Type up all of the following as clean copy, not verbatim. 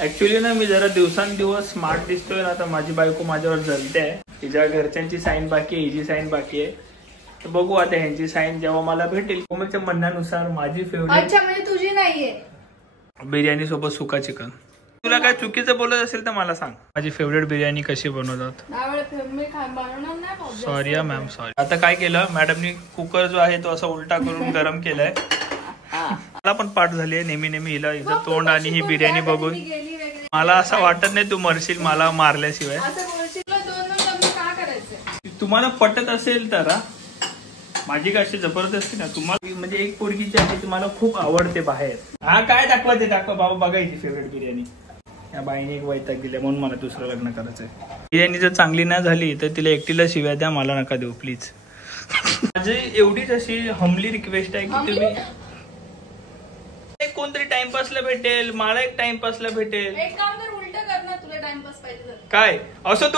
Actually ना मी जरा दिवसांदिवस smart दिसतोय ना, तर माझी बायको माझ्यावर जलते आहे. तिच्या घरच्यांची साईन बाकी आहे, हिची साईन बाकी आहे. तर बघू आता ह्यांची साईन जेव्हा मला भेटेल. कोमलच्या म्हणण्यानुसार माझी फेवरेट. अच्छा म्हणजे तुझी नाहीये. बिर्याणी सोबत सुका चिकन. तुला काय चुकीचं बोलत असेल तर मला सांग. माझी फेवरेट बिर्याणी कशी बनवतात. Sorry ma'am, sorry. आता काय केलं मॅडमनी, कुकर जो आहे तो असा उलटा करून गरम केलाय. मला पण पाठ झाली आहे नेहमी नेहमी हिला हिचं तोंड आणि ही बिर्याणी बघून. मला असं वाटत नाही तू मरशील मला मारल्याशिवाय. तुम्हाला पटत असेल तर माझी कशी जबरदस्ती ना तुम्हाला, म्हणजे एक पोरगीची आहे तुम्हाला खूप आवडते बाहेर. हा काय दाखवायचे दाखवा बाबा, बघायची फेवरेट बिर्याणी. या बाईने एक वैताग दिले म्हणून मला दुसरं लग्न करायचंय. बिर्याणी जर चांगली नाही झाली तर तिला एकटीला शिव्या द्या, मला नका देऊ प्लीज. माझी एवढीच अशी हमली रिक्वेस्ट आहे की तुम्ही कोणतरी टाइमपासला भेटेल, मला एक टाइमपासला भेटेल. एक काम कर, उलट कर ना, तुला टाइमपास पाहिजे. काय असं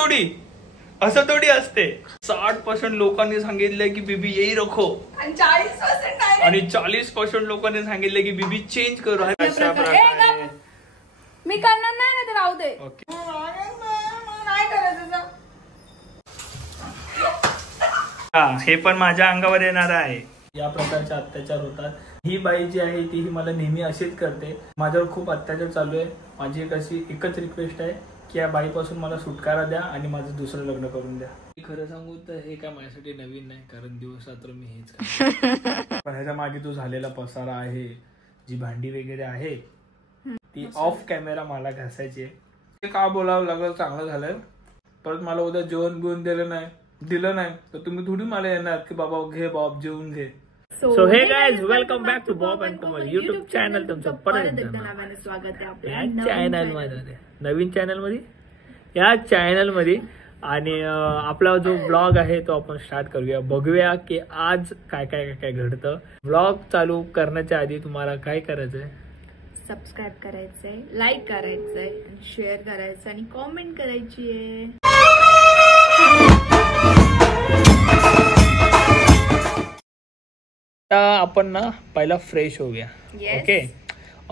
थोडी असते. 60% लोकांनी सांगितलंय की बीबी यही रखो आणि 40% आणि 40% लोकांनी सांगितलंय की बीबी चेंज करू. अशा प्रकारे मी करणार नाही ना, तर राहू दे. ओके नाही करायचं. हा, हे पण माझ्या अंगावर येणार आहे. या प्रकारचे अत्याचार होतात. ही बाई जी आहे ती मला नेहमी अशीच करते. माझ्यावर खूप अत्याचार चालू आहे. माझी एकच रिक्वेस्ट आहे की या बाईपासून मला सुटकारा द्या आणि माझं दुसरं लग्न करून द्या. खरं सांगू तर हे काय माझ्यासाठी नवीन नाही, कारण दिवस रात्र मी हेच पण ह्याच्या मागे तो झालेला पसारा आहे, जी भांडी वगैरे आहे ती ऑफ कॅमेरा मला घासायची आहे. ते का बोलावं लागलं, चांगलं झालं. परत मला उद्या जेवण बिवून दिलं नाही तर तुम्ही थोडी मला येणार की बाबा घे बॉब जेवून घे. So hey guys, welcome back to Bob and Komal YouTube channel. तुमचं परत स्वागत आहे आपल्या चॅनलमध्ये, नवीन चॅनलमध्ये, या चॅनलमध्ये. आणि आपला जो ब्लॉग आहे तो आपण स्टार्ट करूया. बघूया की आज काय काय काय घडतं. ब्लॉग चालू करण्याच्या आधी तुम्हाला काय करायचंय, सबस्क्राईब करायचंय, लाईक करायचंय, शेअर करायचं आणि कॉमेंट करायची आहे. आपण ना पहिला फ्रेश होऊया. ओके,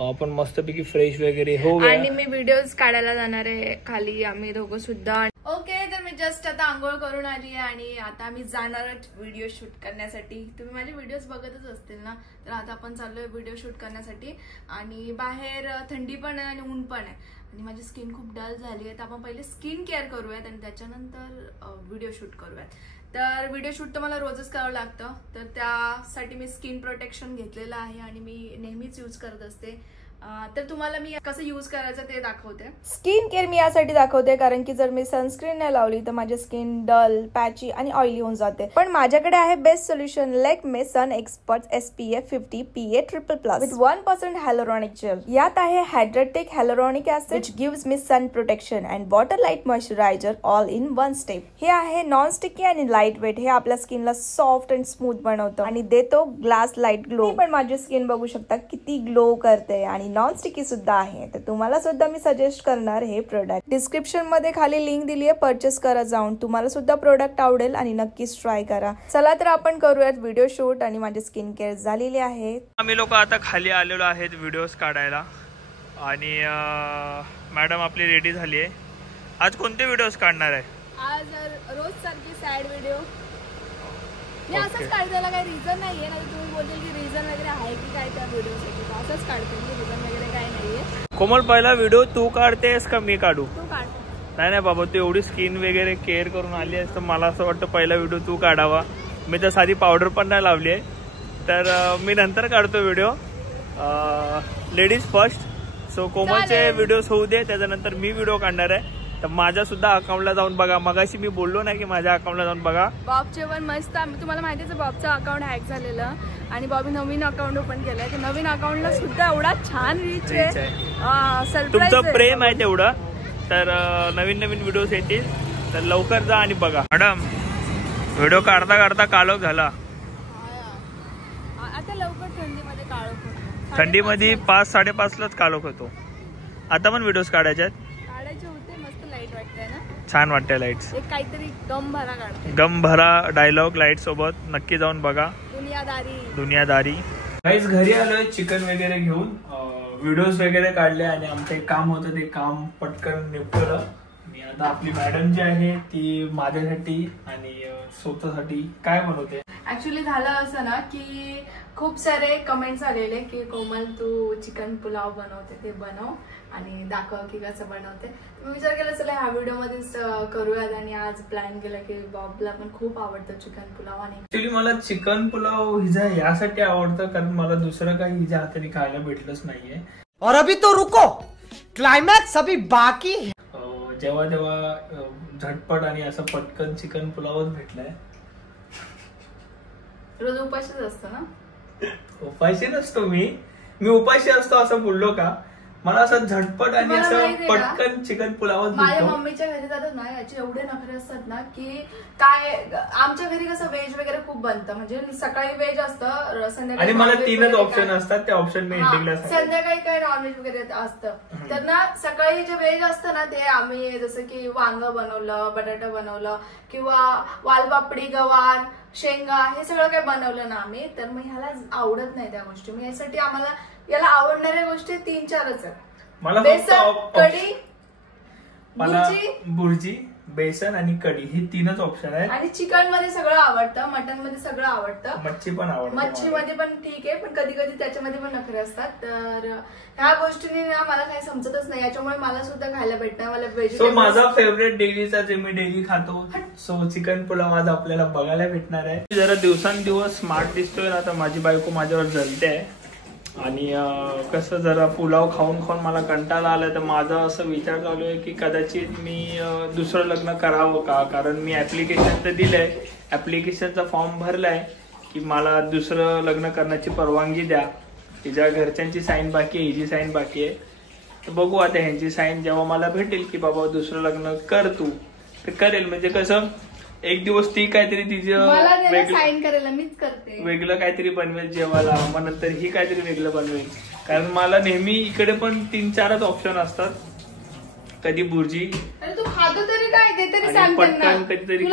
आपण मस्तपैकी फ्रेश वगैरे होऊया. आणि मी व्हिडिओज काढायला जाणार आहे खाली, आम्ही दोघं सुद्धा. ओके, तर मी जस्ट आता आंघोळ करून आली आहे आणि आता मी जाणार व्हिडिओ शूट करण्यासाठी. तुम्ही माझे व्हिडिओज बघतच असतील ना, तर आता आपण चाललोय व्हिडिओ शूट करण्यासाठी. आणि बाहेर थंडी पण आहे आणि ऊन पण आहे आणि माझी स्किन खूप डल झाली आहे. तर आपण पहिले स्किन केअर करूयात आणि त्याच्यानंतर व्हिडिओ शूट करूयात. तर व्हिडिओ शूट तर मला रोजच करावं लागतं, तर त्यासाठी मी स्किन प्रोटेक्शन घेतलेलं आहे आणि मी नेहमीच यूज करत असते. तर तुम्हाला मी कसं यूज करायचं ते दाखवते. स्किन केअर मी यासाठी दाखवते कारण की जर मी सनस्क्रीन नाही लावली तर माझी स्किन डल, पॅची आणि ऑइली होऊन जाते. पण माझ्याकडे आहे best solution, Lakme sun expert SPF 50 PA++ with 1% hyaluronic gel. यात आहे हायड्रेटिक hyaluronic acid which gives me sun protection and water light moisturizer all in one step. हे आहे नॉन स्टिकी आणि लाईट वेट. हे आपल्या स्किनला सॉफ्ट अँड स्मूथ बनवतं आणि देतो ग्लास लाईट ग्लो. पण माझी स्किन बघू शकता किती ग्लो करते आणि नॉन स्टिकी सुद्धा आहे. तर तुम्हाला सुद्धा मी सजेस्ट करणार हे प्रोडक्ट. डिस्क्रिप्शन मध्ये खाली लिंक दिली आहे, परचेस करा जाऊन. तुम्हाला सुद्धा प्रोडक्ट आवडेल आणि नक्कीच ट्राय करा. चला तर आपण करूयात व्हिडिओ शूट. आणि माझी स्किन केअर झालेली आहे. आम्ही लोक आता खाली आलेलो आहेत व्हिडिओज काढायला आणि मॅडम आपली रेडी झाली आहे. आज कोणते व्हिडिओज काढणार आहे? आज रोज सारखी सॅड व्हिडिओ. मी असंच काढताना काही रिझन नाहीये ना, तुम्ही बोलतील की रिझन वगैरे आहे की काय त्या व्हिडिओसाठी, असंच काढते मी, रिझन वगैरे काही नाहीये. कोमल, पहिला व्हिडिओ तू काढतेस का मी काढू? तू काढ. नाही बाबा, तू एवढी स्किन वगैरे केअर करून आली आहेस तर मला असं वाटतं पहिला व्हिडिओ तू काढावा. मी तर साधी पावडर पण नाही लावली आहे, तर मी नंतर काढतो व्हिडिओ. Ladies first. सो कोमलचे व्हिडिओज होऊ दे, त्याच्यानंतर मी व्हिडिओ काढणार आहे. तर माझ्या सुद्धा अकाउंटला जाऊन बघा. मगाशी मी बोललो नाही की माझ्या अकाउंटला जाऊन बघा. बॉबचे पण मस्त, तुम्हाला माहितीच आहे बॉबचं अकाउंट हॅक झालेलं आणि बॉबी नवीन अकाउंट ओपन केलंय. तर नवीन अकाउंटला सुद्धा एवढा छान रीच आहे. तुमचं प्रेम आहे तेवढं. तर नवीन नवीन व्हिडिओज येतील, तर लवकर जा आणि बघा. मॅडम, व्हिडिओ काढता काढता काळोख झाला. आता लवकर थंडीमध्ये काळोख होतो. थंडीमध्ये 5-5:30लाच काळोख होतो. आता पण व्हिडिओज काढायचे आहेत. छान वाटते लाईट्स. एक काहीतरी गम भरा डायलॉग लाईट सोबत नक्की जाऊन बघा. दुनियादारी. गाईस, घरी आलोय चिकन वगैरे घेऊन. व्हिडिओज वगैरे काढले आणि आमचं एक काम होतं ते काम पटकन निपटलं. आणि आता आपली मॅडम जी आहे ती माझ्यासाठी आणि स्वतःसाठी काय बनवते. ऍक्च्युली झालं असं ना की खूप सारे कमेंट्स आलेले की कोमल तू चिकन पुलाव बनवते ते बनव आणि दाखव की कसं बनवते. मी विचार केला चला ह्या व्हिडिओ मध्येच करूयात आणि आज प्लॅन केला की बॉबला पण खूप आवडतं चिकन पुलाव. आणि ऍक्च्युली मला चिकन पुलाव हिजा यासाठी आवडतं कारण मला दुसरं काही हिच्या हाताने खायला भेटलंच नाहीये. और अभी तो रुको, क्लाइमॅक्स अभी बाकी. जेव्हा जेव्हा झटपट आणि असं पटकन चिकन पुलावच भेटलाय. रोज उपाशीच असतो ना. उपाशी नसतो मी उपाशी असतो असं बोललो का. मला असं झटपट आणि असं पटकन चिकन पुलावच भेटतो. माझ्या मम्मीच्या घरी जातात ना याचे एवढे नखरे असतात ना की काय. आमच्या घरी कसं व्हेज वगैरे खूप बनतं म्हणजे सकाळी व्हेज असतं संध्याकाळी आणि मला 3च ऑप्शन असतात त्या ऑप्शन मी एंडिंगला संध्याकाळी काय नॉनव्हेज वगैरे असतं. तर ना सकाळी जे व्हेज असतं ना ते आम्ही जसं की वांग बनवलं बटाटा बनवलं किंवा वालपापडी गवार शेंगा हे सगळं काही बनवलं ना आम्ही तर मग ह्याला आवडत नाही त्या गोष्टी. मग यासाठी आम्हाला याला आवडणाऱ्या गोष्टी 3-4च आहेत. मला बेसन कढी बुर्जी बेसन आणि कढी हे 3च ऑप्शन आहेत. आणि चिकन मध्ये सगळं आवडतं मटन मध्ये सगळं आवडतं मच्छी पण आवडतं. मच्छीमध्ये पण ठीक आहे पण कधी कधी त्याच्यामध्ये पण नखरे असतात. तर ह्या गोष्टींनी ना मला काही समजतच नाही याच्यामुळे मला सुद्धा खायला भेटणार. मला व्हेजिटेबल माझा फेवरेट डेलीचा जे मी डेली खातो सो चिकन पुलाव आज आपल्याला बघायला भेटणार आहे. जरा दिवसांदिवस स्मार्ट दिसतोय ना तर माझी बायको माझ्यावर जलते आहे. आणि कसं जरा पुलाव खाऊन खाऊन मला कंटाळा आलाय तर माझा असं विचार चालू आहे की कदाचित मी दुसरं लग्न करावं का. कारण मी ऍप्लिकेशन तर दिलंय ऍप्लिकेशनचा फॉर्म भरलाय की मला दुसरं लग्न करण्याची परवानगी द्या. तिच्या घरच्यांची साईन बाकी आहे हिची साईन बाकी आहे. तर बघू आता ह्यांची साईन जेव्हा मला भेटेल की बाबा दुसरं लग्न कर तू तर करेल. म्हणजे कसं एक दिवस ती काहीतरी तिचं साईन करायला मीच करते वेगळं काहीतरी बनवेल जेवायला मग नंतर ही काहीतरी वेगळं बनवेल. कारण मला नेहमी इकडे पण 3-4च ऑप्शन असतात. कधी बुर्जी तू खातो तरी काय ते तरी पटकन कधीतरी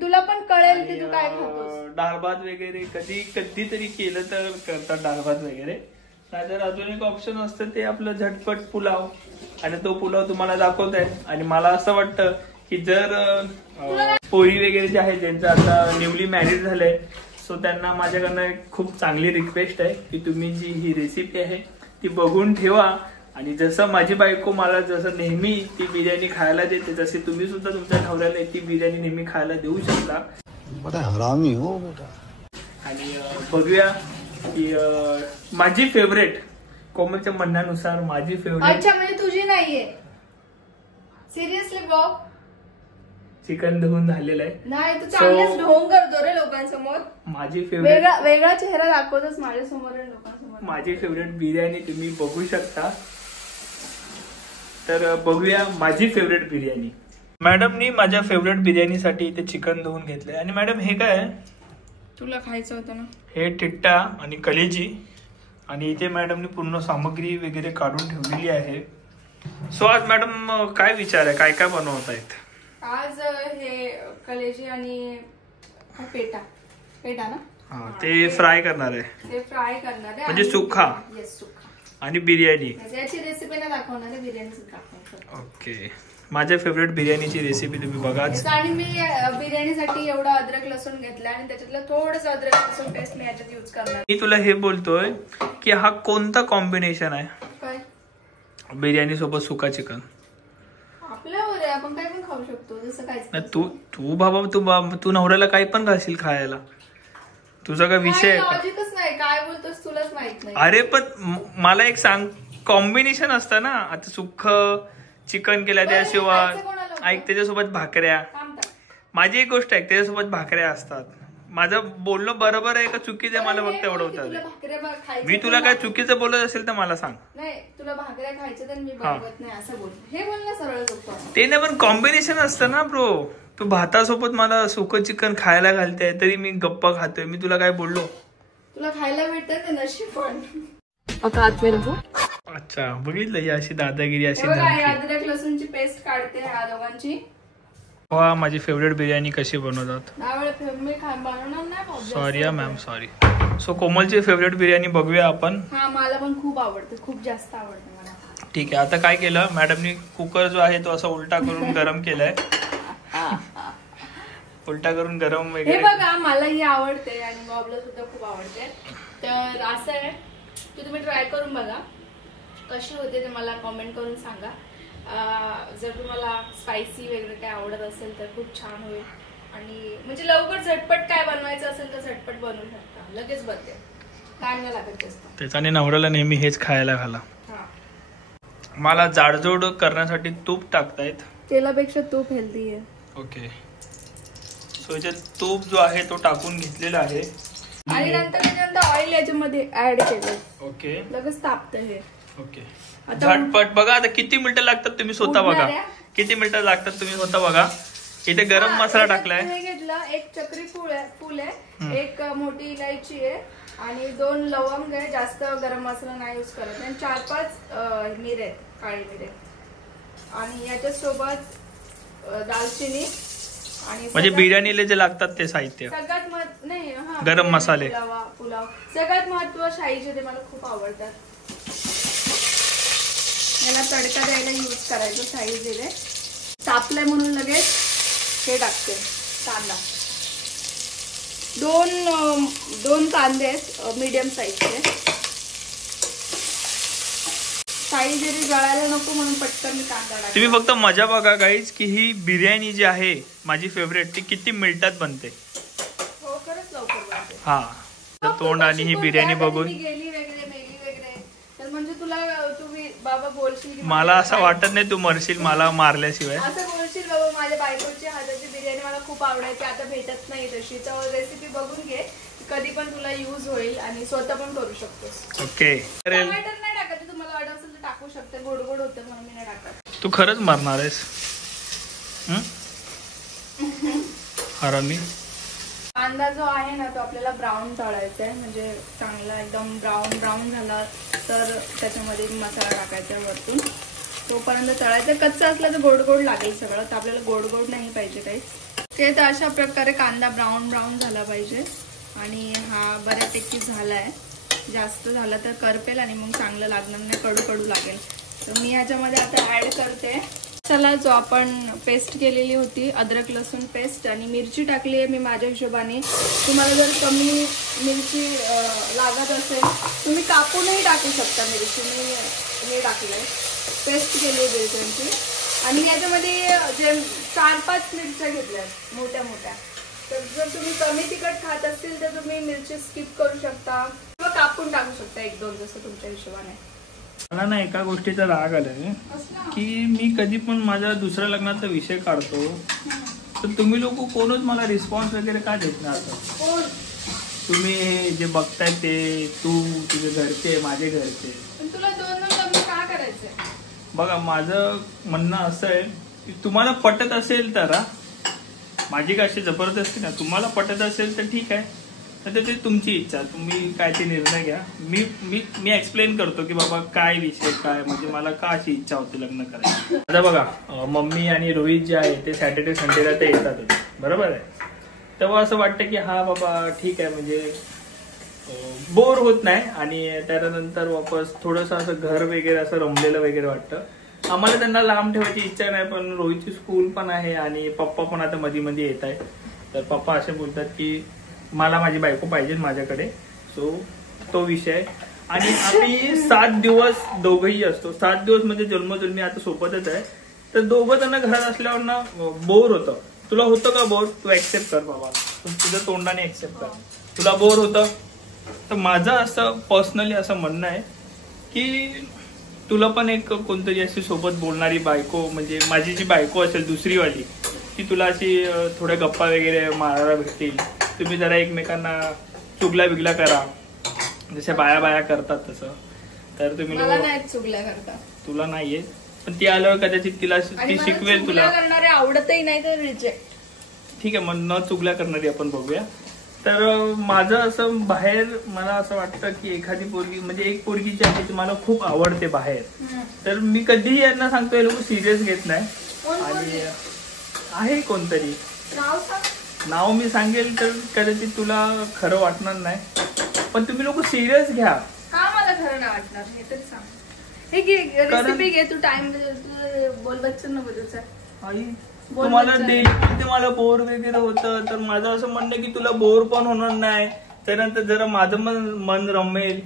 तुला पण कळेल की तू काय खातोस. डाळ भात वगैरे कधीतरी केलं तर करतात डाळ भात वगैरे. नाहीतर अजून एक ऑप्शन असतं ते आपलं झटपट पुलाव आणि तो पुलाव तुम्हाला दाखवत आहे. आणि मला असं वाटतं की जर पोरी वगैरे जे आहे ज्यांचं आता न्यूली मॅरिड झालंय सो त्यांना माझ्याकडनं खूप चांगली रिक्वेस्ट आहे की तुम्ही जी ही रेसिपी आहे ती बघून ठेवा. आणि जसं माझी बायको मला जसं नेहमी ती बिर्याणी खायला देते तसे तुम्ही सुद्धा तुमच्या नवऱ्याला ती बिर्याणी नेहमी खायला देऊ शकता. हरामी हो बेटा. आणि बघूया की माझी फेवरेट कोमलच्या म्हणण्यानुसार माझी फेवरेट. अच्छा म्हणजे तुझी नाहीये सिरियसली बॉब. चिकन धुवून झालेलं आहे. नाही तू चांगलेच ढोंग करतो रे लोकांसमोर. माझी फेवरेट वेगळा चेहरा दाखवतोस माझ्या समोर लोकांसमोर. माझी फेवरेट बिर्याणी तुम्ही बघू शकता. तर बघूया माझी फेवरेट बिर्याणी. मॅडमनी माझ्या फेवरेट बिर्याणीसाठी इथे चिकन धुवून घेतलंय. आणि मॅडम हे काय तुला खायचं होतं ना. हे टिट्टा आणि कलेजी. आणि इथे मॅडमनी पूर्ण सामग्री वगैरे काढून ठेवलेली आहे. सो आज मॅडम काय विचार आहे काय काय बनवत आहेत. आज हे कलेजी आणि पेटा ना ते फ्राय करणार आहे. ते फ्राय करणार आहे म्हणजे सुखा. येस सुखा. आणि बिर्याणी याची रेसिपी नाही दाखवणार आहे बिर्याणीची दाखवणार. ओके माझ्या फेवरेट बिर्याणीची रेसिपी तुम्ही बघा. आणि मी बिर्याणीसाठी एवढा अद्रक लसूण घेतला आणि त्याच्यातलं थोडंसं अद्रक लसूण पेस्ट मी याच्यात यूज करणार. मी तुला हे बोलतोय की हा कोणता कॉम्बिनेशन आहे काय बिर्याणी सोबत सुका चिकन. आपल्यावर आहे आपण काय पण खाऊ शकतो जसं काय. तू नवऱ्याला काही पण घालशील खायला. तुझा काय विषय आहे. लॉजिकच नाही काय बोलतोस तुलाच माहित नाही. अरे पण मला एक सांग कॉम्बिनेशन असतं ना. आता सुख चिकन केल्या त्याशिवाय ऐक त्याच्यासोबत भाकऱ्या. माझी एक गोष्ट आहे त्याच्यासोबत भाकऱ्या असतात. माझं बोलणं बरोबर आहे का चुकीचं आहे मला फक्त एवढं होतं. मी तुला काय चुकीचं बोलत असेल तर मला सांग. नाही तुला भाकऱ्या खायच्या तर मी बनवत नाही असं बोल. हे बोलणं सरळ सोपं. ते नाही पण कॉम्बिनेशन असतं ना ब्रो. तू भातासोबत मला सुकं चिकन खायला घालते तरी मी गप्पा खातोय. मी तुला काय बोललो. तुला खायला भेटतं ते नशीब पण. औकात में रहो. अच्छा बघितलं ही अशी दादागिरी अशी. अद्रक लसूणची पेस्ट काढते ह्या दोघांची. वा माझी फेवरेट बिर्याणी कशी बनवतात. मी बनवणार नाही. Sorry ma'am sorry. सो कोमलची फेवरेट बिर्याणी बघूया आपण. हा मला पण खूप आवडते, खूप जास्त आवडते मला. ठीक आहे. आता काय केलं मॅडमनी, कुकर जो आहे तो असा उलटा करून गरम केलाय. उलटा करून गरम वगैरे. हे बघा मला ही आवडते आणि बॉबला सुद्धा खूप आवडते. तर असं आहे की तुम्ही ट्राय करून बघा कशी होते ते मला कॉमेंट करून सांगा. जर तुम्हाला स्पायसी वगैरे काय आवडत असेल तर खूप छान होईल. आणि म्हणजे लवकर झटपट काय बनवायचं असेल तर झटपट बनवू शकता, लगेच बनते, काय नाही लागत जास्त. त्याच्याने नवऱ्याला नेहमी हेच खायला घाला. मला जाडजूड करण्यासाठी तूप टाकतायत. तेलापेक्षा तूप हेल्दी आहे. ओके. सो याच्यात तूप जो आहे तो टाकून घेतलेला आहे आणि नंतर त्याच्यानंतर ऑइल याच्यामध्ये ऍड केलं. ओके. लगेच तापतं हे. ओके. झटपट बघा आता किती मिनिटं लागतात तुम्ही स्वतः बघा. किती मिनिटं लागतात तुम्ही स्वतः बघा. इथे गरम मसाला टाकलाय. हे घेतलं, एक चक्री फूल आहे, एक मोठी इलायची आहे आणि 2 लवंग आहे. जास्त गरम मसाला नाही यूज करत. आणि 4-5 मिरे आहेत, काळी मिरे. आणि याच्या सोबत दालचिनी आणि म्हणजे बिर्याणीला जे लागतात ते साहित्य सगळ्यात नाही गरम मसाले, पुलाव सगळ्यात महत्व शाहीचे, ते मला खूप आवडतात. याला तडका द्यायला यूज करायचं. शाही जिरे तापलंय म्हणून लगेच हे टाकते कांदा. 2 कांदे आहेत मीडियम साईजचे. शाही जिरे जळायला नको म्हणून पटकन मी कांदा टाकते. तुम्ही फक्त मजा बघा गाईज की ही बिर्याणी जी आहे माझी फेवरेट ती किती मिनिटात बनते. हो खरंच लवकर बनते. हा तोंड आणि ही बिर्याणी बघून गेली वगैरे मेली वगैरे तर म्हणजे तुला तुम्ही बाबा बोलशील की मला असं वाटत नाही तू मरशील मला मारल्याशिवाय. असं बोलशील बाबा माझ्या बायकोची हाताची बिर्याणी मला खूप आवडायची, आता भेटत नाही तशी. तर रेसिपी बघून घे, कधी पण तुला यूज होईल आणि स्वतः पण करू शकतोस. ओके. टमाटर नाही टाकायचं, तुम्हाला वाटत असेल तर टाकू शकते, गोड गोड होतं म्हणून मी नाही टाकत. तू खरंच मारणार आहेस हरामी. कांदा जो आहे ना तो आपल्याला ब्राऊन तळायचा आहे, म्हणजे चांगला एकदम ब्राऊन झाला तर त्याच्यामध्ये मसाला टाकायचा वरतून. तोपर्यंत तळायचा. कच्चा असला तर गोड गोड लागेल सगळं, तर आपल्याला गोड गोड नाही पाहिजे काहीच. ते तर अशा प्रकारे कांदा ब्राऊन झाला पाहिजे. आणि हा बऱ्यापैकी झालाय. जास्त झाला तर करपेल आणि मग चांगलं लागणार नाही, कडू लागेल. तर मी ह्याच्यामध्ये आता ऍड करते मसाला जो आपण पेस्ट केलेली होती, अद्रक लसूण पेस्ट, आणि मिरची टाकली आहे मी माझ्या हिशोबाने. तुम्हाला जर कमी मिरची लागत असेल तुम्ही कापूनही टाकू शकता मिरची. मी हे टाकलंय, पेस्ट केली आहे मिरच्यांची. आणि याच्यामध्ये जे 4-5 मिरच्या घेतल्या मोठ्या. तर जर तुम्ही कमी तिखट खात असतील तर तुम्ही मिरची स्किप करू शकता किंवा कापून टाकू शकता 1-2 जसं तुमच्या हिशोबाने. मला ना एका गोष्टीचा राग आलाय की मी कधी पण माझ्या दुसऱ्या लग्नाचा विषय काढतो तर तुम्ही लोक कोणच मला रिस्पॉन्स वगैरे का देत नाही. आता तुम्ही जे बघताय ते तुझे घरचे माझे घरचे, तुला 2 लग्न का करायचंय. बघा माझं म्हणणं असं आहे की तुम्हाला पटत असेल तर माझी काय अशी जबरदस्ती ना, तुम्हाला पटत असेल तर ठीक आहे, तर ते तुमची इच्छा, तुम्ही काय ते निर्णय घ्या. मी एक्सप्लेन करतो की बाबा काय विषय काय, म्हणजे मला का अशी इच्छा होती लग्न करायची. आता बघा मम्मी आणि रोहित जे आहे ते सॅटर्डे संडेला ते येतातच, बरोबर आहे. तेव्हा असं वाटतं की हा बाबा ठीक आहे, म्हणजे बोर होत नाही. आणि त्यानंतर वापस थोडंसं असं घर वगैरे असं रमलेलं वगैरे वाटतं. आम्हाला त्यांना लांब ठेवायची इच्छा नाही, पण रोहितची स्कूल पण आहे आणि पप्पा पण आता मध्ये येत आहे. तर पप्पा असे बोलतात की मला माझी बायको पाहिजे माझ्याकडे. सो तो विषय. आणि आम्ही 7 दिवस दोघंही असतो. 7 दिवस म्हणजे जन्मजन्मी आता सोबतच आहे. तर दोघं त्यांना घरात असल्यावर ना बोर होतं. तुला होतं का बोर? तू ऍक्सेप्ट कर बाबा, तुझ्या तोंडाने ऍक्सेप्ट कर. तुला बोर होतं. तर माझं असं पर्सनली असं म्हणणं आहे की तुला पण एक कोणतरी अशी सोबत बोलणारी बायको, म्हणजे माझी जी बायको असेल दुसरीवाली, की तुला अशी थोड्या गप्पा वगैरे मारायला भेटतील. तुम्ही जरा एकमेकांना चुगला बिगला करा, जशा बाया करतात तसं. तर तुम्ही चुगल्या करता. तुला नाहीये, पण ती आल्यावर कदाचित तिला ती शिकवेल. तुला करणारे आवडतही नाही तर रिजेक्ट. ठीक आहे, मग न चुगल्या करणारी आपण बघूया. तर माझं असं बाहेर मला असं वाटतं की एखादी पोरगी, म्हणजे एक पोरगी जी आहे ती मला खूप आवडते बाहेर. तर मी कधीही यांना सांगतो हे लोक सिरियस घेत नाही. आणि आहे कोणतरी. नाव सांग. नाव मी सांगेल तर कदाचित तुला खरं वाटणार नाही, पण तुम्ही लोक सिरियस घ्या. का मला खरं नाही वाटणार हे तरी सांग. हे घे रेसिपी घे तू. टाइम बोल बच्चन नको तुझा. आई तुम्हाला डेली मला बोर वगैरे होतं, तर माझं असं म्हणणं की तुला बोर पण होणार नाही, त्यानंतर जरा माझं मन रमेल.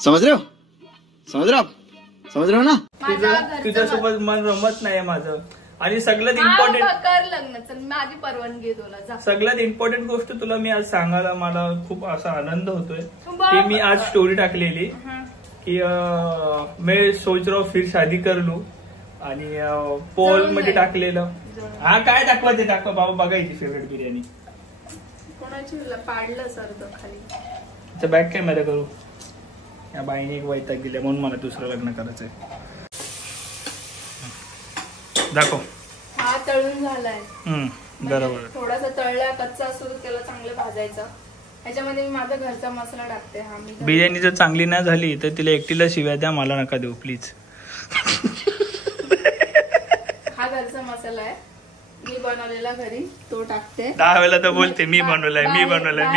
समझ रहे हो ना. तुझ्यासोबत मन रमत नाही माझं. आणि सगळ्यात इम्पॉर्टंट कर लग्न. चल माझी परवानगी तुला जा. सगळ्यात इम्पॉर्टंट गोष्ट तुला मी आज सांगायला मला खूप असा आनंद होतोय की मी आज स्टोरी टाकलेली की मैं सोच रहा हूं फिर शादी कर लू, आणि पोल मध्ये टाकलेलं. हा काय दाखवा ते दाखवा बाबा. बघायची फेवरेट बिर्याणी कोणाची पाडलं सर खाली. बॅक कॅमेरा करू. या बाईने एक वैताग दिले म्हणून मला दुसरं लग्न करायचंय. दाखव. हा तळून झालाय. बरोबर. थोडासा तळला कच्चा असतो तर त्याला चांगलं भाजायचं. ह्याच्यामध्ये मी माझा घरचा मसाला टाकते. हा मी बिर्याणी जर चांगली नाही झाली तर तिला एकटीला शिव्या द्या, मला नका देऊ प्लीज. हा घरचा मसाला आहे मी बनवलेला घरी, तो टाकते. 10 वेळा तर बोलते मी बनवलाय.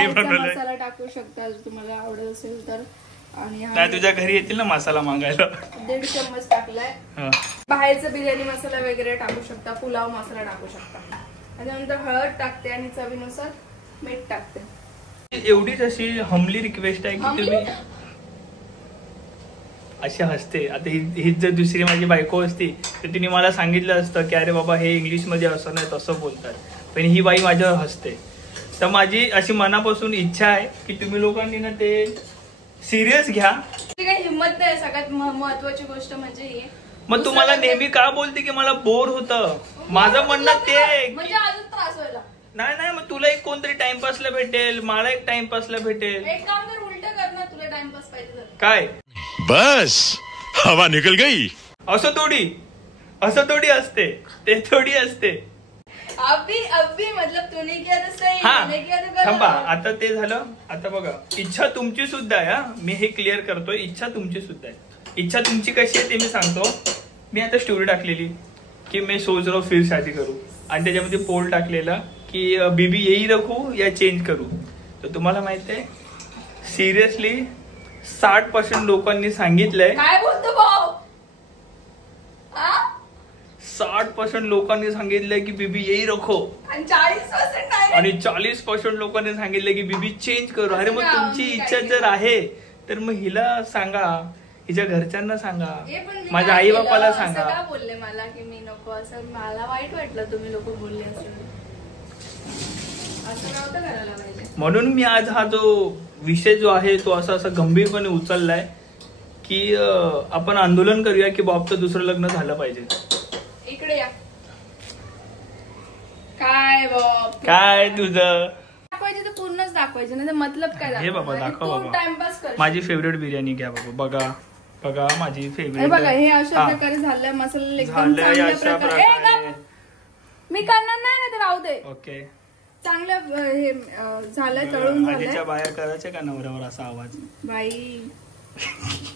मसाला टाकू शकता जर तुम्हाला आवडत असेल तर. आणि नाही तुझ्या घरी येतील ना मसाला मागायला. 1.5 चम्मच टाकलाय. बाहेरचा बिर्याणी मसाला वगैरे टाकू शकता, पुलाव मसाला टाकू शकता. त्याच्यानंतर हळद टाकते आणि चवीनुसार मीठ टाकते. एवढीच अशी हमली रिक्वेस्ट आहे की तुम्ही अशी हसते. आता हीच जर दुसरी माझी बायको असती तर तिने मला सांगितलं असतं की अरे बाबा हे इंग्लिश मध्ये असं नाही तसं बोलतात, पण ही बाई माझ्यावर हसते. तर माझी अशी मनापासून इच्छा आहे की तुम्ही लोकांनी ना ते सिरियस घ्या. काही हिंमत नाही. सगळ्यात महत्वाची गोष्ट म्हणजे ही. मग तुम्हाला नेहमी का बोलते की मला बोर होतं. माझं म्हणणं ते म्हणजे अजून त्रास व्हायला नाही. मग तुला एक कोणतरी टाइमपासला भेटेल, मला एक टाइमपासला भेटेल. एक काम कर, उलट कर ना. तुला टाइमपास पाहिजे तर काय बस हवा निकल गई. असं थोडी असते. ते थोडी असते. अभी मतलब तूने किया तर सही, मैंने किया तर गलत. थांबा. आता ते झालं. आता बघा इच्छा तुमची सुद्धा आहे. मी हे क्लिअर करतोय. इच्छा तुमची सुद्धा आहे. इच्छा तुमची कशी आहे ते मी सांगतो. मी आता स्टोरी टाकलेली की मैं सोच रहा हूं फिर शादी करू, आणि त्याच्यामध्ये पोल टाकलेला की बीबी यही रखू या चेंज करू. तर तुम्हाला माहित आहे सिरियसली 60% लोकांनी सांगितलंय. काय बोलतो भाऊ. 60% लोकांनी सांगितलंय की बीबी यही रखो, आणि 40% नाही. आणि 40% लोकांनी सांगितलंय की बीबी चेंज करू. अरे मग तुमची इच्छा जर आहे तर मग हिला सांगा, हिच्या घरच्यांना सांगा, माझ्या आई बापाला सांगा. का बोलले मला की मी नको असं. मला वाईट वाटलं तुम्ही लोक बोलले असं. असं नव्हतं करायला पाहिजे. म्हणून मी आज हा जो विषय जो आहे तो असा गंभीरपणे उचललाय की आपण आंदोलन करूया की बाबचं दुसरं लग्न झालं पाहिजे. इकडे या. काय बाप काय तुझं दाखवायचे तर पूर्णच दाखवायचे, नाही तर मतलब काय. हे बाबा दाखव बाबा. टाइमपास कर. माझी फेवरेट बिर्याणी घ्या बाबा. बघा माझी फेवरेट. बघा हे अशा प्रकारे झालं. मसाला एकदम चांगल्या प्रकारे. मी करणार नाही ना, तर राहू दे. ओके चांगलं हे झालं. तळून झालं. बाहेर करायचं का नवऱ्यावर असा आवाज. बाई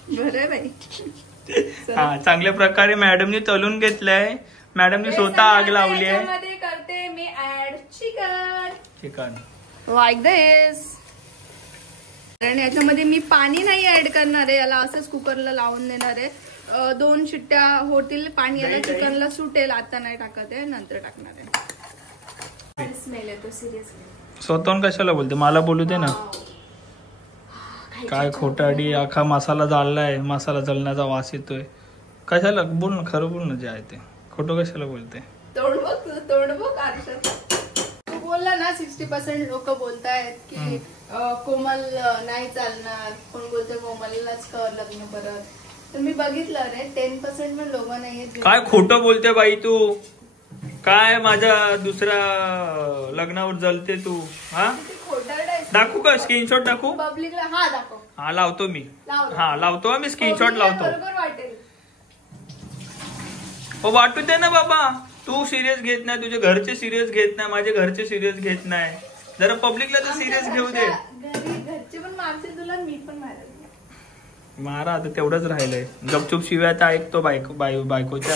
बरं बाई. हा चांगल्या प्रकारे मॅडमनी तळून घेतलंय. मॅडमनी स्वतः आग लावली आहे. मध्ये करते मी ऍड चिकन लाईक दिस. आणि याच्यामध्ये मी पाणी नाही ऍड करणार आहे. याला असंच कुकरला लावून देणार आहे. 2 शिट्ट्या होतील. पाणी याला चिकनला सुटेल. आता नाही टाकत आहे, नंतर टाकणार आहे. स्मेल येतो सिरियसली. स्वतःहून कशाला बोलते, मला बोलू दे ना. काय खोटाडी. अख्खा मसाला जाळलाय, मसाला जळण्याचा वास येतोय. कशाला बोल ना, खरं बोल ना जे आहे ते. खोटं कशाला बोलते. तोंड बघ आरशात. तू बोलला ना 60% लोक बोलतायत की कोमल नाही चालणार. कोण बोलतोय कोमललाच कर लग्न परत. तर मी बघितलं रे 10% पण लोक नाहीयेत. काय खोटं बोलते बाई तू. काय माझ्या दुसऱ्या लग्नावर जलते तू. हा दाखवू का स्क्रीनशॉट दाखवू पब्लिकला. हा दाखव. हा लावतो मी. हा लावतो मी स्क्रीनशॉट लावतो. बरोबर वाटेल. हो वाटू दे ना बाबा. तू सिरियस घेत नाही, तुझे घरचे सिरियस घेत नाही, माझे घरचे सिरियस घेत नाही. जरा पब्लिकला तर सिरियस घेऊ दे. घरचे पण मारतील तुला, मी पण मारेल. मारा आता तेवढंच राहिलंय. गपचूप शिव्या तर ऐकतो बायकोच्या.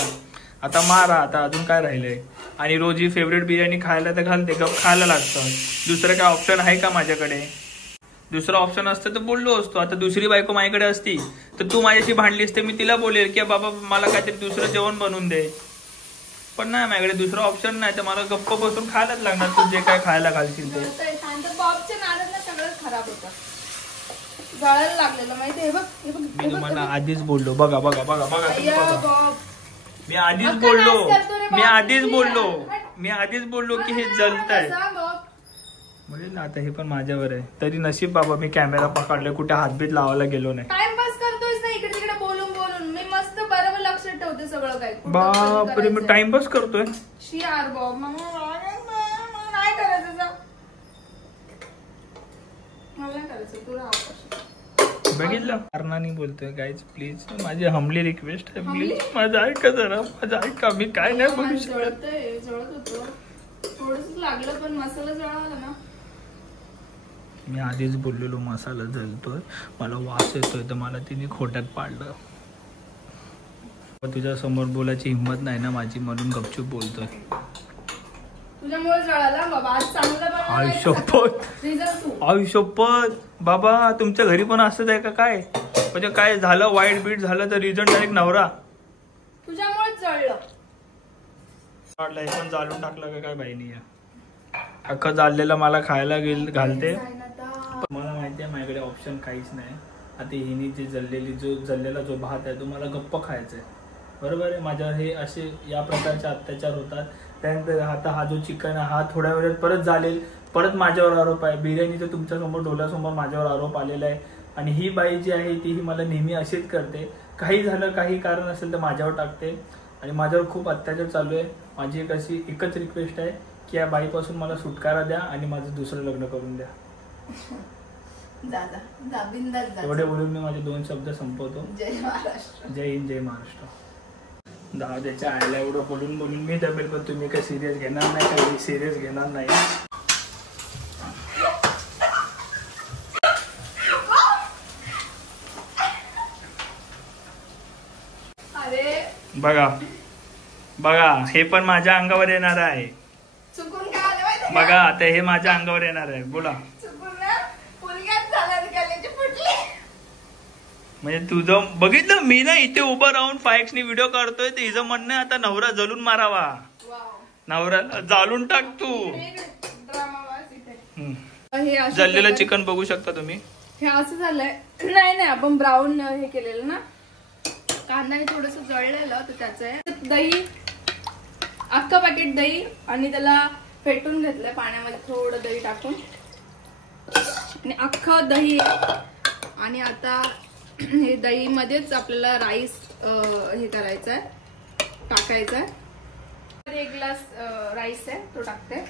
आता मारा. आता अजून काय राहिलंय. आणि रोज ही फेवरेट बिर्याणी खायला तर घालते, गप खायला लागतं. दुसरं काय ऑप्शन आहे का माझ्याकडे? दुसरा ऑप्शन असतं तर बोललो असतो. आता दुसरी बायको माझ्याकडे असती तर तू माझ्याशी भांडलीस तर मी तिला बोलेल की बाबा मला काहीतरी दुसरं जेवण बनवून दे. पण नाही, माझ्याकडे दुसरा ऑप्शन नाही तर मला गप्प बसून खायलाच लागणार तू जे काय खायला घालशील ते. बॉबच्या नादात सगळंच खराब होतं, जळायला लागलेलं माहिती आहे. मी तुम्हाला आधीच बोललो. बघा बघा बघा बघा, मी आधीच बोललो की हे जलतंय म्हणजे ना. आता हे पण माझ्यावर आहे. तरी नशीब बाबा मी कॅमेरा पकडले, कुठे हातबीत लावायला गेलो नाही. टाइमपास करतोयस ना इकडे तिकडे बोलून बोलून. मी मस्त बरोबर लक्षात ठेवते सगळं काय. बापरे, मी टाइमपास करतोय. शियार बॉब नाही करायचं, मला करायचं, तू राहा. बघितलं, कारणाने बोलतोय. गाईज प्लीज, माझी हमली रिक्वेस्ट आहे, प्लीज माझं ऐका जरा, माझं ऐका. मी काय नाही बोलू शकत. जळत होतो थोडंच लागलं पण मसाला जळाला ना. मी आधीच बोललेलो मसाला जळतोय, मला वास येतोय, तर मला तिने खोट्यात पाडलं. तुझ्या समोर बोलायची हिंमत नाही ना माझी, म्हणून गपचूप बोलतोय. तुझ्यामुळे जळाला बाबा. आज चांगलं आयुष्यपत बाबा, तुमच्या घरी पण असंच आहे का काय? म्हणजे काय झालं, वाईट बीट झालं तर रिझन डायरेक्ट नवरा. तुझ्यामुळेच जळलं. हे पण जाळून टाकलं का काय बाईनी? अख्खं जाळलेलं मला खायला घालते. मला माहिती आहे माझ्याकडे ऑप्शन काहीच नाही. आता हिने जे जळलेला जो भात आहे तो मला गप्प खायचा आहे, बरोबर आहे. माझ्यावर हे असे या प्रकारचे अत्याचार होतात. त्यानंतर आता हा जो चिकन आहे हा थोड्या वेळात परत झालेल, परत माझ्यावर आरोप आहे. बिर्याणीचं तुमच्यासमोर डोळ्यासमोर माझ्यावर आरोप आलेला आहे. आणि ही बाई जी आहे ती मला नेहमी अशीच करते. काही झालं, काही कारण असेल तर माझ्यावर टाकते आणि माझ्यावर खूप अत्याचार चालू आहे. माझी एकच रिक्वेस्ट आहे की या बाईपासून मला सुटकारा द्या आणि माझं दुसरं लग्न करून द्या. एवढे बोलून मी माझे 2 शब्द संपवतो. जय महाराष्ट्र. जय हिंद, जय महाराष्ट्र. दादाच्या आईला एवढं बोलून मी दबेल, पण तुम्ही काही सिरियस घेणार नाही, काही सिरियस घेणार नाही. बघा हे पण माझ्या अंगावर येणार आहे. बघा आता हे माझ्या अंगावर येणार आहे. बोला. म्हणजे तुझं बघितलं मी ना इथे उभं राहून 5x ने व्हिडिओ काढतोय, तर हिचं म्हणणं आता नवरा जलून मारावा, नवऱ्याला जाळून टाक तू. जळलेलं चिकन बघू शकता तुम्ही. हे असं झालंय. नाही आपण ब्राऊन हे केलेलं ना, कांद्याने थोडस जळलेलं, तर त्याचं दही, अख्खं पॅकेट दही आणि त्याला फेटून घेतलंय पाण्यामध्ये थोडं दही टाकून आणि अख्खं दही. आणि आता हे दही मध्येच आपल्याला राईस हे करायचं आहे, टाकायचं आहे. 1 ग्लास राईस आहे तो टाकते.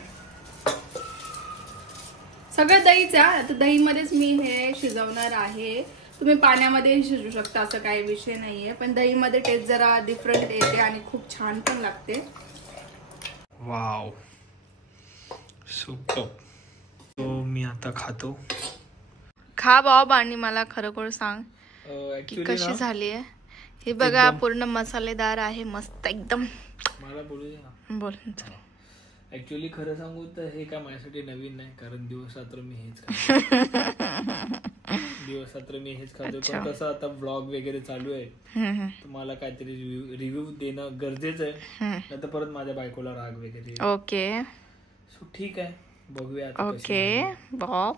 सगळं दहीच आहे. आता दही मध्येच मी हे शिजवणार आहे. तुम्ही पाण्यामध्ये शिजवू शकता, असं काही विषय नाहीये, पण दही मध्ये टेस्ट जरा डिफरंट येते आणि खूप छान पण लागते. Wow, super. तो मी आता खातो. खा बॉब आणि मला खरोखर सांग की कशी झाली आहे. हे बघा पूर्ण मसालेदार आहे, मस्त एकदम. मला बोलू दे ना. बोल. ऍक्च्युअली खरं सांगू तर हे काय माझ्यासाठी नवीन नाही, कारण दिवस रात्र मी हेच खातो. पण कसं आता ब्लॉग वगैरे चालू आहे, तर मला काहीतरी रिव्ह्यू देणं गरजेचं आहे, नाही तर परत माझ्या बायकोला राग वगैरे. ओके, सो ठीक आहे, बघूया. Okay Bob.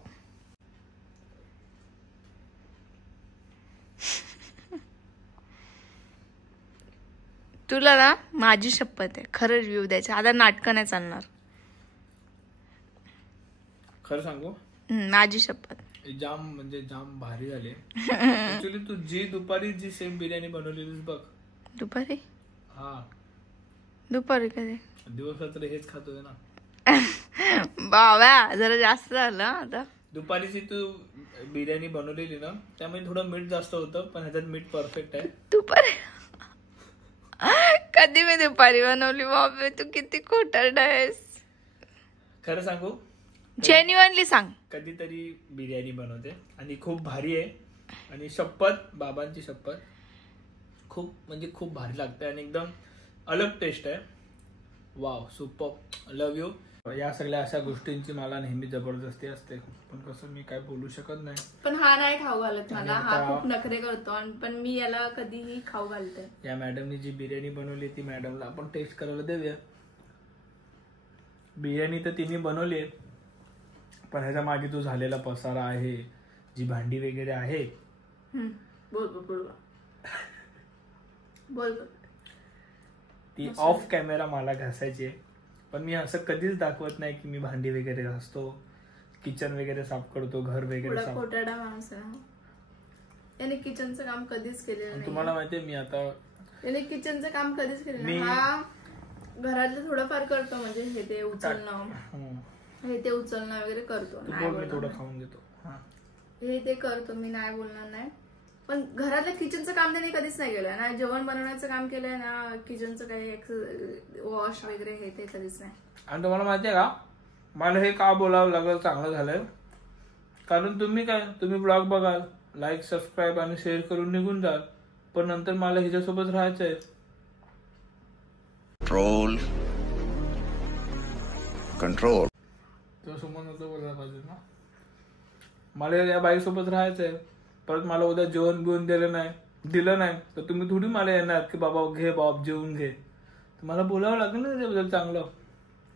तुला ना माझी शपथ आहे, खरं रिव्ह्यू द्यायचा. आता नाटकं नाही चालणार. खरं सांगू, माझी शपथ. जाम म्हणजे जाम भारी झाले. ऍक्च्युअली तू दुपारी जी सेम बिर्याणी बनवलेलीस बघ. दुपारी? हा, दुपारी कधी? दिवस रात्र हेच खातोय ना. बाबा जरा जास्त झालं आता. दुपारीची तू बिर्याणी बनवलेली ना, त्यामुळे थोडं मीठ जास्त होतं, पण ह्याच्यात मीठ परफेक्ट आहे. दुपारी कधी मी दुपारी बनवली बाबा? तू किती खोटारडा आहेस. खरं सांगू, जेन्युअनली सांग. कधीतरी बिर्याणी बनवते आणि खूप भारी आहे. आणि शपथ, बाबांची शपथ, खूप म्हणजे खूप भारी लागते आणि एकदम अलग टेस्ट आहे. Wow super, love you. या सगळ्या अशा गोष्टींची मला नेहमी जबरदस्ती असते, पण कसं मी काय बोलू शकत नाही. पण हा नाही खाऊ घालत मला, हा खूप नखरे करतो, पण मी याला कधीही खाऊ घालते. या मॅडमनी जी बिर्याणी बनवली ती मॅडमला आपण टेस्ट करायला देऊया. बिर्याणी तर तिने बनवली, पण ह्याच्या मागे जो झालेला पसारा आहे, जी भांडी वगैरे आहे, बोल बोल बोल बोल, ती ऑफ कॅमेरा मला घासायची आहे. पण मी असं कधीच दाखवत नाही की मी भांडी वगैरे घासतो, किचन वगैरे साफ करतो, घर वगैरे साफ. खोटाडा माणूस आहे, याने किचनचं काम कधीच केलेलं नाही. तुम्हाला माहितीये मी आता याने किचनचं काम कधीच केलेलं नाही. हा घरातलं थोडंफार करतो, म्हणजे हे ते उचलणं वगैरे करतो. मी थोडं खाऊन घेतो, हे ते करतो, मी नाही बोलणार नाही. पण घरातलं किचनचं काम त्याने कधीच नाही केलं ना. जेवण बनवण्याचं काम केलंय ना, किचनचं काही वॉश वगैरे हे ते कधीच नाही. आणि तुम्हाला माहितीये का मला हे का बोलावं लागलं, चांगलं झालंय कारण तुम्ही ब्लॉग बघाल, लाईक सबस्क्राईब आणि शेअर करून निघून जाल, पण नंतर मला हिच्यासोबत राहायचंय. कंट्रोल तो समोर नव्हतं बोलला पाहिजे ना. मला या बाईसोबत राहायचंय, परत मला उद्या जेवण बिवून दिलं नाही तर तुम्ही थोडी मला येणार की बाबा घे बाप जेवून घे. तुम्हाला बोलावं लागेल ना त्याबद्दल चांगलं.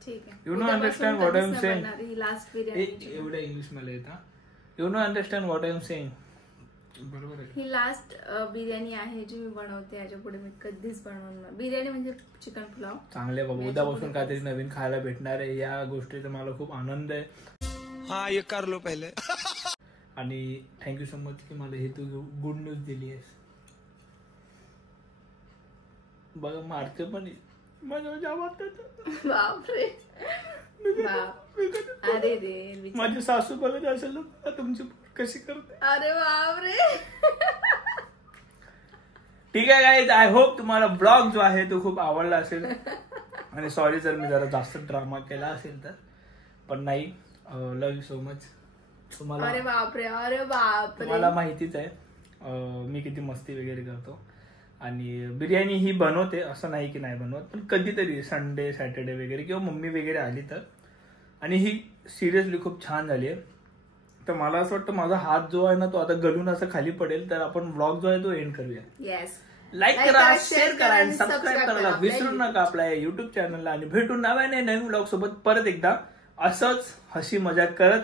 ठीक आहे, you know understand what I am saying. एवढं इंग्लिश मला येतं. You know understand what I am saying. बरोबर आहे. ही लास्ट बिर्याणी आहे जी मी बनवते, याच्या पुढे मी कधीच बनवणार. बिर्याणी म्हणजे चिकन पुलाव. चांगले बाबा, उद्यापासून काहीतरी नवीन खायला भेटणार आहे, या गोष्टीचा मला खूप आनंद आहे. हाँ ये कर लो पहले. आणि थँक्यू सो मच की मला हे तू गुड न्यूज दिली आहेस. बघा मारते पण बापरे, अरे रे माझी सासू बघत असेल ना तुमची कशी करते. अरे बापरे. ठीक आहे गाईज, आय होप तुम्हाला ब्लॉग जो आहे तो खूप आवडला असेल. आणि सॉरी जर मी जरा जास्त ड्रामा केला असेल तर, पण नाही. Love you so much. तुम्हाला अरे बापरे मला माहितीच आहे मी किती मस्ती वगैरे करतो. आणि बिर्याणी ही बनवते, असं नाही की नाही बनवत, पण कधीतरी संडे सॅटर्डे वगैरे किंवा मम्मी वगैरे आली तर. आणि ही सिरियसली खूप छान झाली आहे. तर मला असं वाटतं माझा हात जो आहे ना तो आता गलून असं खाली पडेल, तर आपण ब्लॉग जो आहे तो एंड करूया. येस, लाईक करा, शेअर करा आणि सबस्क्राईब करायला विसरू नका आपल्या युट्यूब चॅनलला. आणि भेटून नव्याने नवीन ब्लॉग सोबत परत एकदा असंच हसी मजाक करत